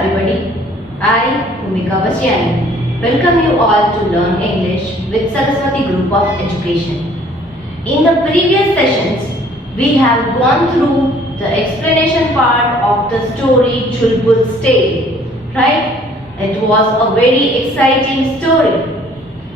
everybody. I, Bhumika Vasyani, welcome you all to Learn English with Saraswati Group of Education. In the previous sessions, we have gone through the explanation part of the story Chulbul's Tale, right? It was a very exciting story,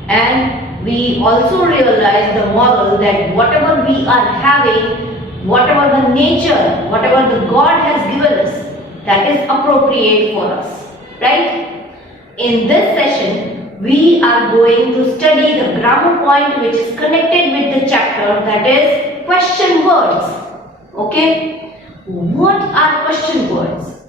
and we also realized the moral that whatever we are having, whatever the nature, whatever the God has given us, that is appropriate for us, right? In this session, we are going to study the grammar point which is connected with the chapter, that is question words. Okay? What are question words?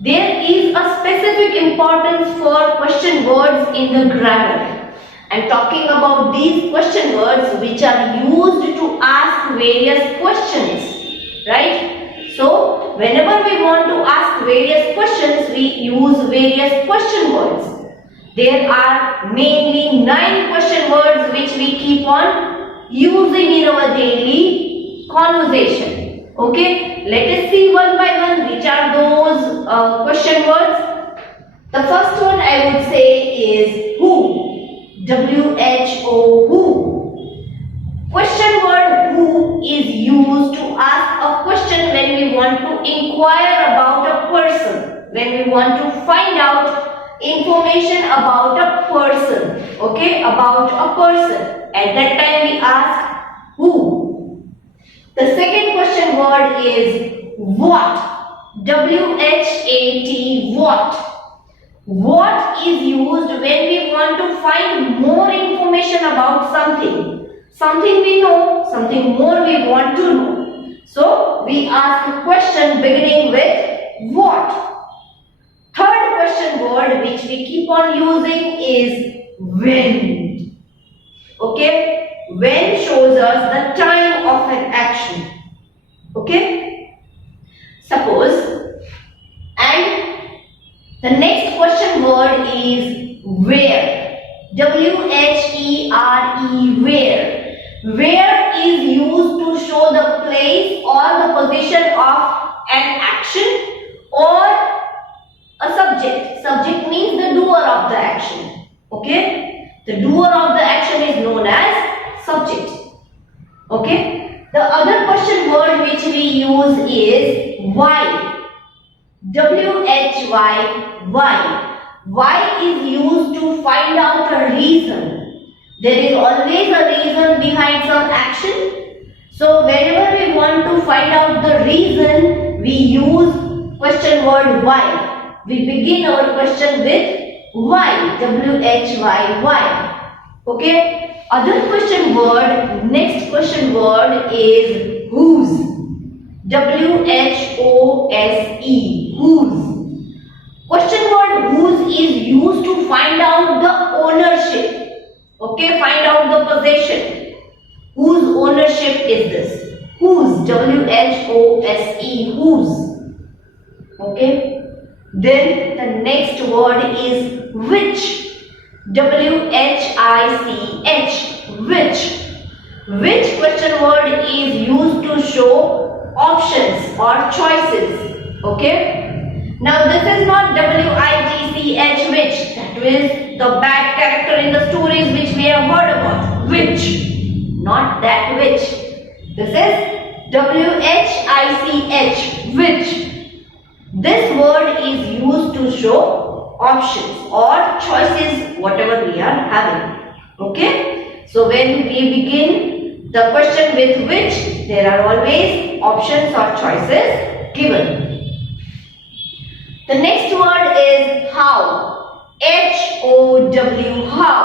There is a specific importance for question words in the grammar. I am talking about these question words which are used to ask various questions, right? So, whenever we want to ask various questions, we use various question words. There are mainly 9 question words which we keep on using in our daily conversation. Okay, let us see one by one which are those question words. The first one I would say is who. W-H-O, who. Question word who is used to ask a question when we want to inquire about a person, when we want to find out information about a person, okay, about a person. At that time we ask who. The second question word is what. W-H-A-T, what. What is used when we want to find more information about something. Something we know, something more we want to know. So, we ask a question beginning with what. Third question word which we keep on using is when. Okay? When shows us the time of an action. Okay? Suppose, and the next question word is where. W-H-E-R-E, where. Where is used to show the place or the position of an action or a subject. Subject means the doer of the action. Okay? The doer of the action is known as subject. Okay? The other question word which we use is why. W-H-Y, why. Why is used to find out a reason. There is always a reason behind some action. So whenever we want to find out the reason, we use question word why. We begin our question with why. W-H-Y, why. Okay. Other question word, next question word is whose. W-H-O-S-E, whose. Question word whose is used to find out the ownership. Okay, find out the possession. Whose ownership is this? Whose. W-H-O-S-E, whose. Okay. Then the next word is which. W-H-I-C-H, which. Which question word is used to show options or choices. Okay. Now this is not W-I-T-C-H, which. That is the bad character in the stories which we have heard about. Which. Not that which. This is W-H-I-C-H, which. This word is used to show options or choices whatever we are having. Okay. So when we begin the question with which, there are always options or choices given. The next word is how. H-O-W, how.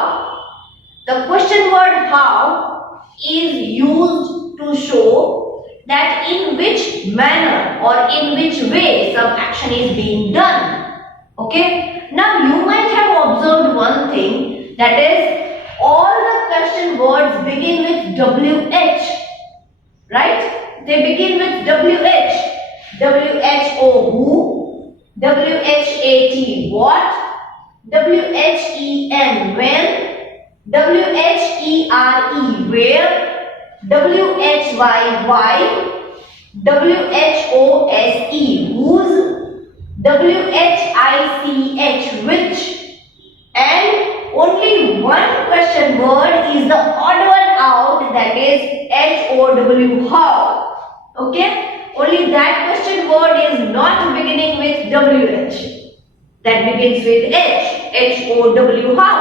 The question word how is used to show that in which manner or in which way some action is being done. Okay. Now you might have observed one thing, that is all the question words begin with W-H. Right? They begin with W-H. W-H-O, who. W-H-A-T, what. W-H-E-N, when. W-H-E-R-E, where. W-H-Y, why. W-H-O-S-E, whose. WHICH, which. And only one question word is the odd one out, that is HOW, how. Okay? Only that question word is not beginning with WH. That begins with HOW, how.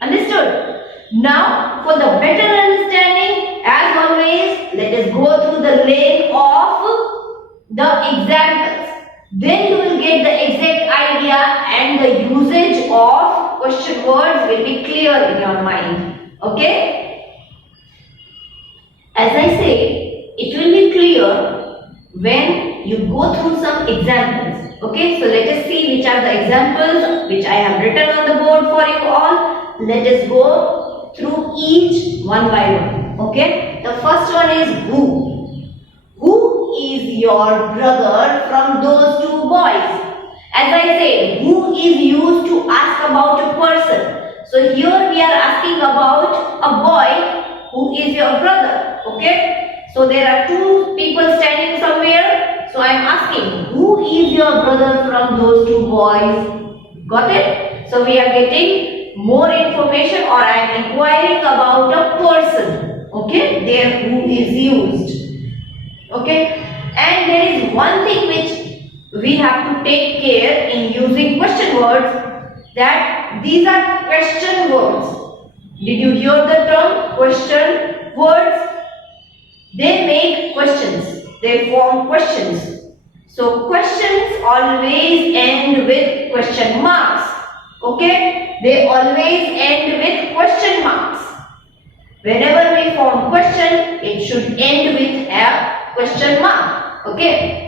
Understood? Now, for the better understanding, as always, let us go through the lane of the examples. Then you will get the exact idea and the usage of question words will be clear in your mind. Okay? As I say, it will be clear when you go through some examples. Okay, so let us see which are the examples which I have written on the board for you all. Let us go through each one by one. Okay, the first one is who. Who is your brother from those two boys? As I say, who is used to ask about a person. So here we are asking about a boy who is your brother. Okay. So there are two people standing somewhere. So I am asking, who is your brother from those two boys? Got it? So we are getting more information, or I am inquiring about a person. Okay? There who is used. Okay? And there is one thing which we have to take care in using question words, that these are question words. Did you hear the term question words? They make questions. They form questions. So questions always end with question marks. Okay? They always end with question marks. Whenever we form question, it should end with a question mark. Okay?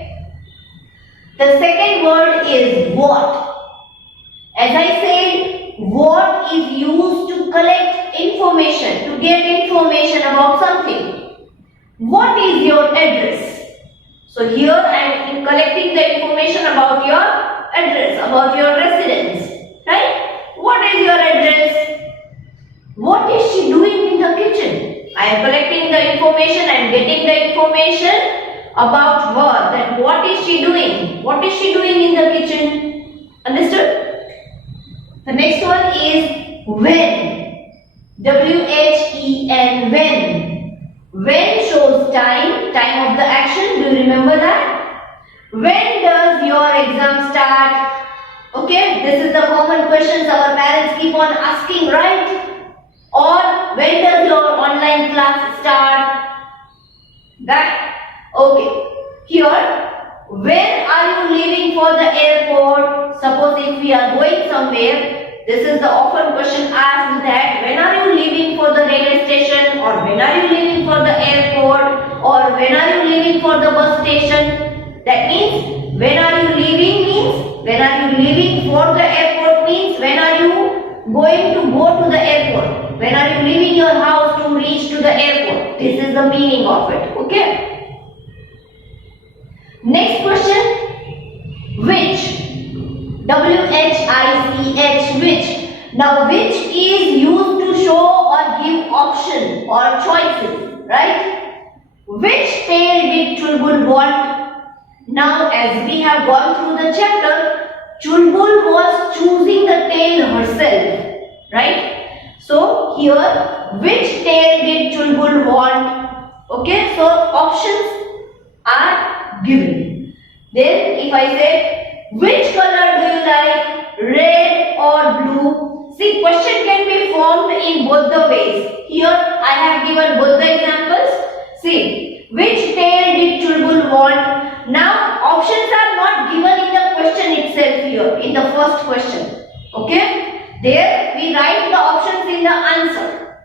The second word is what. As I said, what is used to collect information, to get information about something. What is your address? So here I am collecting the information about your address, about your residence. Right? What is your address? What is she doing in the kitchen? I am collecting the information, I am getting the information about her. That what is she doing? What is she doing in the kitchen? Understood? The next one is when. WHEN, when. When shows time, time of the action. Do you remember that? When does your exam start? Okay, this is the common questions our parents keep on asking, right? Or when does your online class start? That. Okay. Here, when are you leaving for the airport? Suppose if we are going somewhere, this is the often question asked, that when are you leaving for the railway station, or when are you leaving for the airport, or when are you leaving for the bus station? That means when are you leaving means when are you leaving for the airport means when are you going to go to the airport? When are you leaving your house to reach to the airport? This is the meaning of it. Okay. Next question, which. WHICH, which. Now which is used to show or give option or choices, right? Which tail did Chulbul want? Now as we have gone through the chapter, Chulbul was choosing the tail herself, right? So here, which tail did Chulbul want? Okay, so options are given. Then if I say, which color do you like, red or blue? See, question can be formed in both the ways. Here I have given both the examples. See, which tail did Chulbul want? Now options are not given in the question itself here, in the first question. Okay? There we write the options in the answer.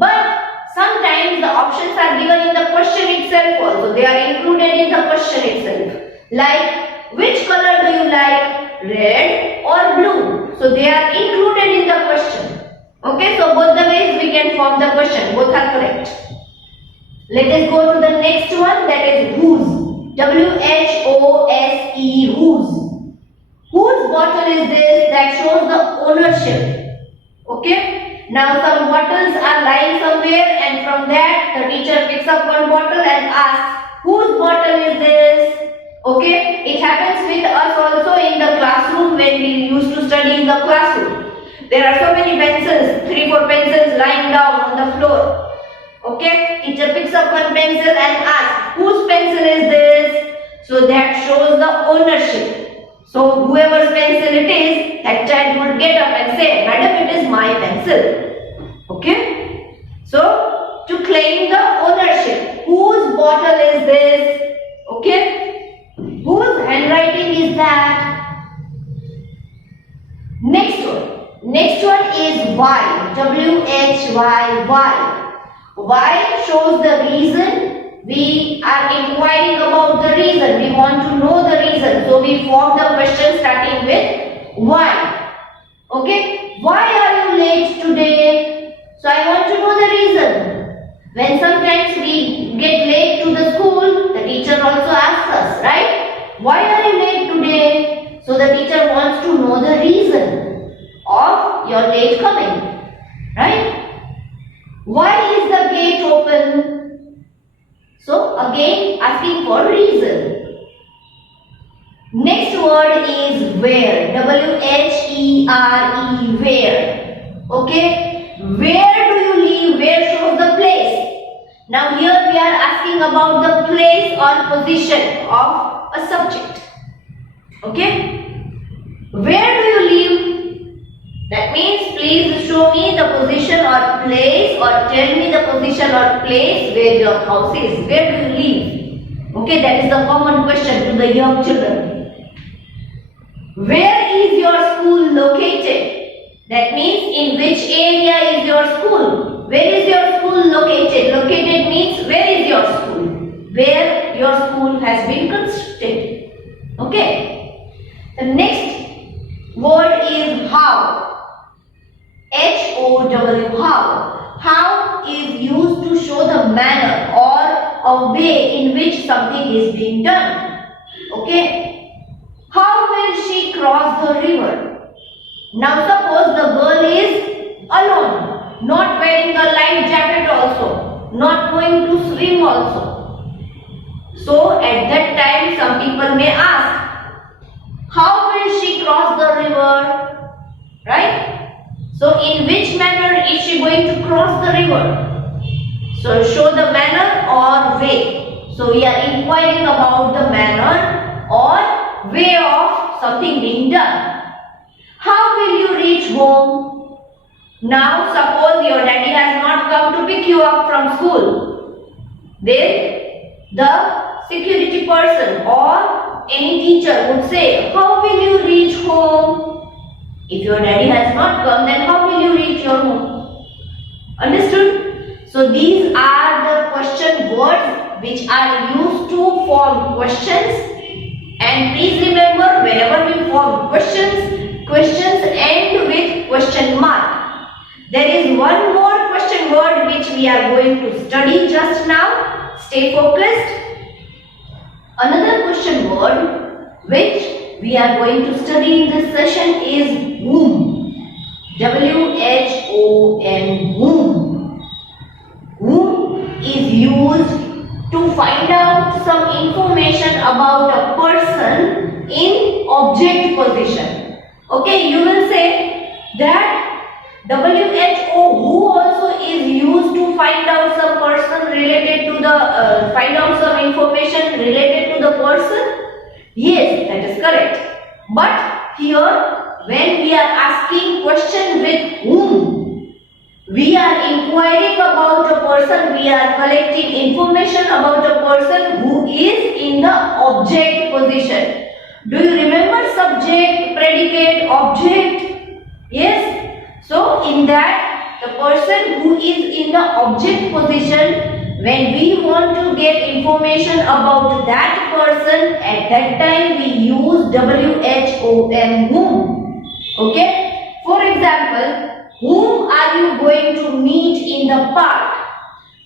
But sometimes the options are given in the question itself also. They are included in the question itself. Like, which color do you like? Red or blue? So they are included in the question. Okay, so both the ways we can form the question. Both are correct. Let us go to the next one, that is whose. WHOSE, whose. Whose bottle is this? That shows the ownership. Okay. Now some bottles are lying somewhere, and from that the teacher picks up one bottle and asks, whose bottle is this? Okay, it happens with us also in the classroom when we used to study in the classroom. There are so many pencils, 3-4 pencils lying down on the floor. Okay, teacher picks up one pencil and asks, whose pencil is this? So that shows the ownership. So whoever's pencil it is, that child would get up and say, Madam, it is my pencil. Okay, so to claim the ownership, whose bottle is this? Okay. Whose handwriting is that? Next one is why. W-H-Y. Why shows the reason. We are inquiring about the reason. We want to know the reason. So we form the question starting with why. Okay. Why are you late today? So I want to know the reason. When sometimes we get late to the school, the teacher also asks us, right? Why are you late today? So the teacher wants to know the reason of your late coming. Right? Why is the gate open? So again asking for reason. Next word is where. W-H-E-R-E, where. Okay? Where do you live? Where shows the place. Now here we are asking about the place or position of a subject. Okay? Where do you live? That means please show me the position or place, or tell me the position or place where your house is. Where do you live? Okay, that is the common question to the young children. Where is your school located? That means in which area is your school? Where is your school located? Located means where is your school? Where your school has been constructed. Okay. The next word is how. H-O-W, how. How is used to show the manner or a way in which something is being done. Okay. How will she cross the river? Now suppose the girl is alone, not wearing a life jacket also, not going to swim also. So at that time some people may ask, how will she cross the river? Right? So in which manner is she going to cross the river? So show the manner or way. So we are inquiring about the manner or way of something being done. How will you reach home? Now suppose your daddy has not come to pick you up from school. Then the security person or any teacher would say, how will you reach home? If your daddy has not come, then how will you reach your home? Understood? So these are the question words which are used to form questions. And please remember, whenever we form questions end with question mark. There is one more question word which we are going to study just now. Stay focused. Another question word which we are going to study in this session is whom. W-H-O-M, whom. Whom is used to find out some information about a person in object position. Okay, you will say that WHO, who also is used to find out some person related to the, find out some information related to the person. Yes, that is correct. But here, when we are asking question with whom, we are inquiring about a person, we are collecting information about a person who is in the object position. Do you remember subject, predicate, object? Yes. So in that, the person who is in the object position, when we want to get information about that person, at that time we use WHOM, whom. Okay. For example, whom are you going to meet in the park?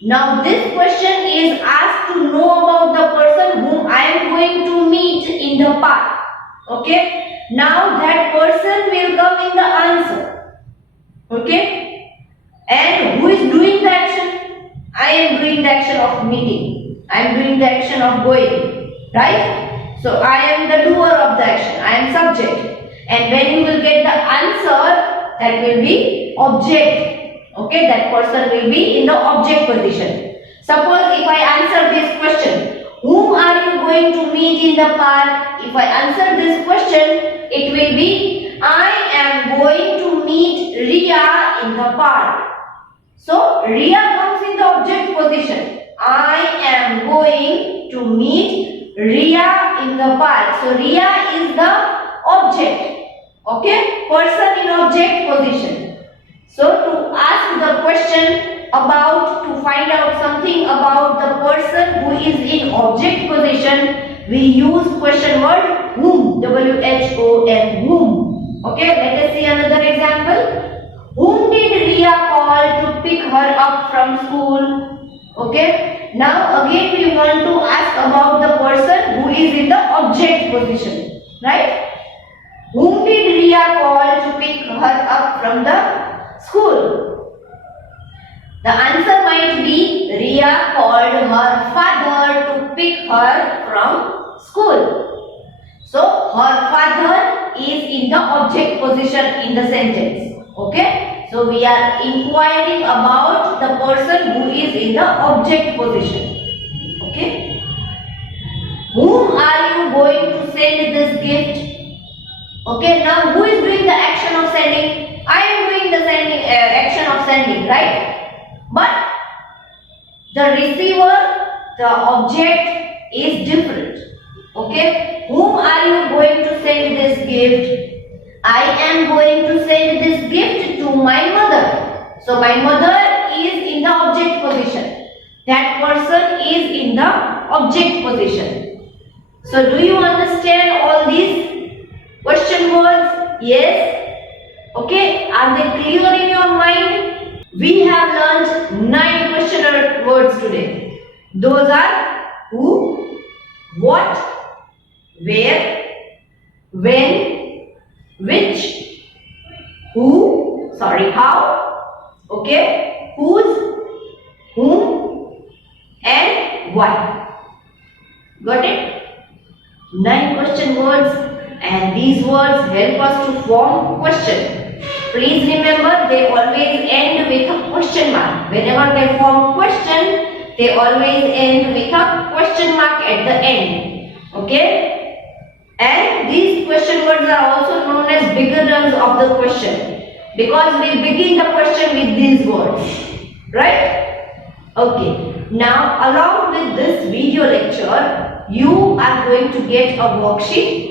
Now this question is asked to know about the person whom I am going to meet in the park. Okay. Now that person will come in the answer. Okay. And who is doing the action? I am doing the action of meeting. I am doing the action of going. Right. So I am the doer of the action. I am subject. And when you will get the answer, that will be object. Okay, that person will be in the object position. Suppose if I answer this question, whom are you going to meet in the park? If I answer this question, it will be, I am going to meet Riya in the park. So Riya comes in the object position. I am going to meet Riya in the park. So Riya is the object. Okay, person in object position. So to ask the question about, to find out something about the person who is in object position, we use question word whom, W-H-O-M, whom. Okay, let us see another example. Whom did Riya call to pick her up from school? Okay, now again we want to ask about the person who is in the object position, right? Whom did Riya call to pick her up from the school? The answer might be Riya called her father to pick her from school. So her father is in the object position in the sentence. Okay? So we are inquiring about the person who is in the object position. Okay? Whom are you going to send this gift? Okay, now who is doing the action of sending? I am doing the action of sending, right? But the receiver, the object is different. Okay, whom are you going to send this gift? I am going to send this gift to my mother. So my mother is in the object position. That person is in the object position. So do you understand all these question words? Yes. Okay. Are they clear in your mind? We have learned 9 question words today. Those are who, what, where, when, which, how, okay, whose, whom, and why. Got it? 9 question words. And these words help us to form question. Please remember, they always end with a question mark. Whenever they form question, they always end with a question mark at the end. Okay? And these question words are also known as beginners of the question, because we begin the question with these words. Right? Okay. Now, along with this video lecture, you are going to get a worksheet.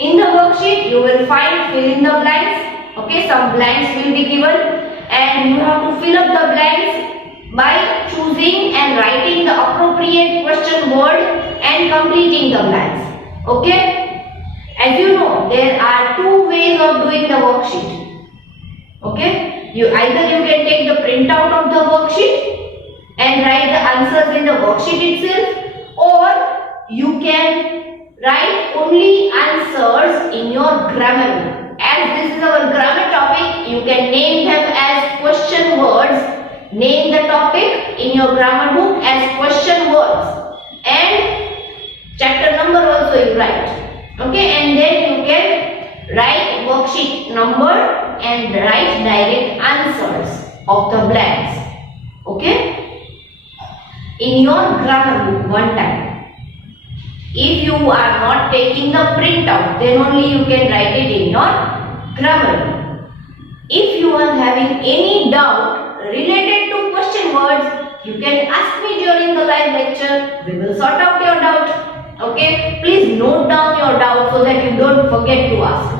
In the worksheet, you will find fill in the blanks. Okay, some blanks will be given and you have to fill up the blanks by choosing and writing the appropriate question word and completing the blanks. Okay, as you know, there are 2 ways of doing the worksheet. Okay, either you can take the printout of the worksheet and write the answers in the worksheet itself, or you can write only answers in your grammar book. As this is our grammar topic, you can name them as question words. Name the topic in your grammar book as question words. And chapter number also you write. Okay, and then you can write worksheet number and write direct answers of the blanks. Okay, in your grammar book one time. If you are not taking the printout, then only you can write it in your grammar book. If you are having any doubt related to question words, you can ask me during the live lecture. We will sort out your doubt. Okay, please note down your doubt so that you don't forget to ask.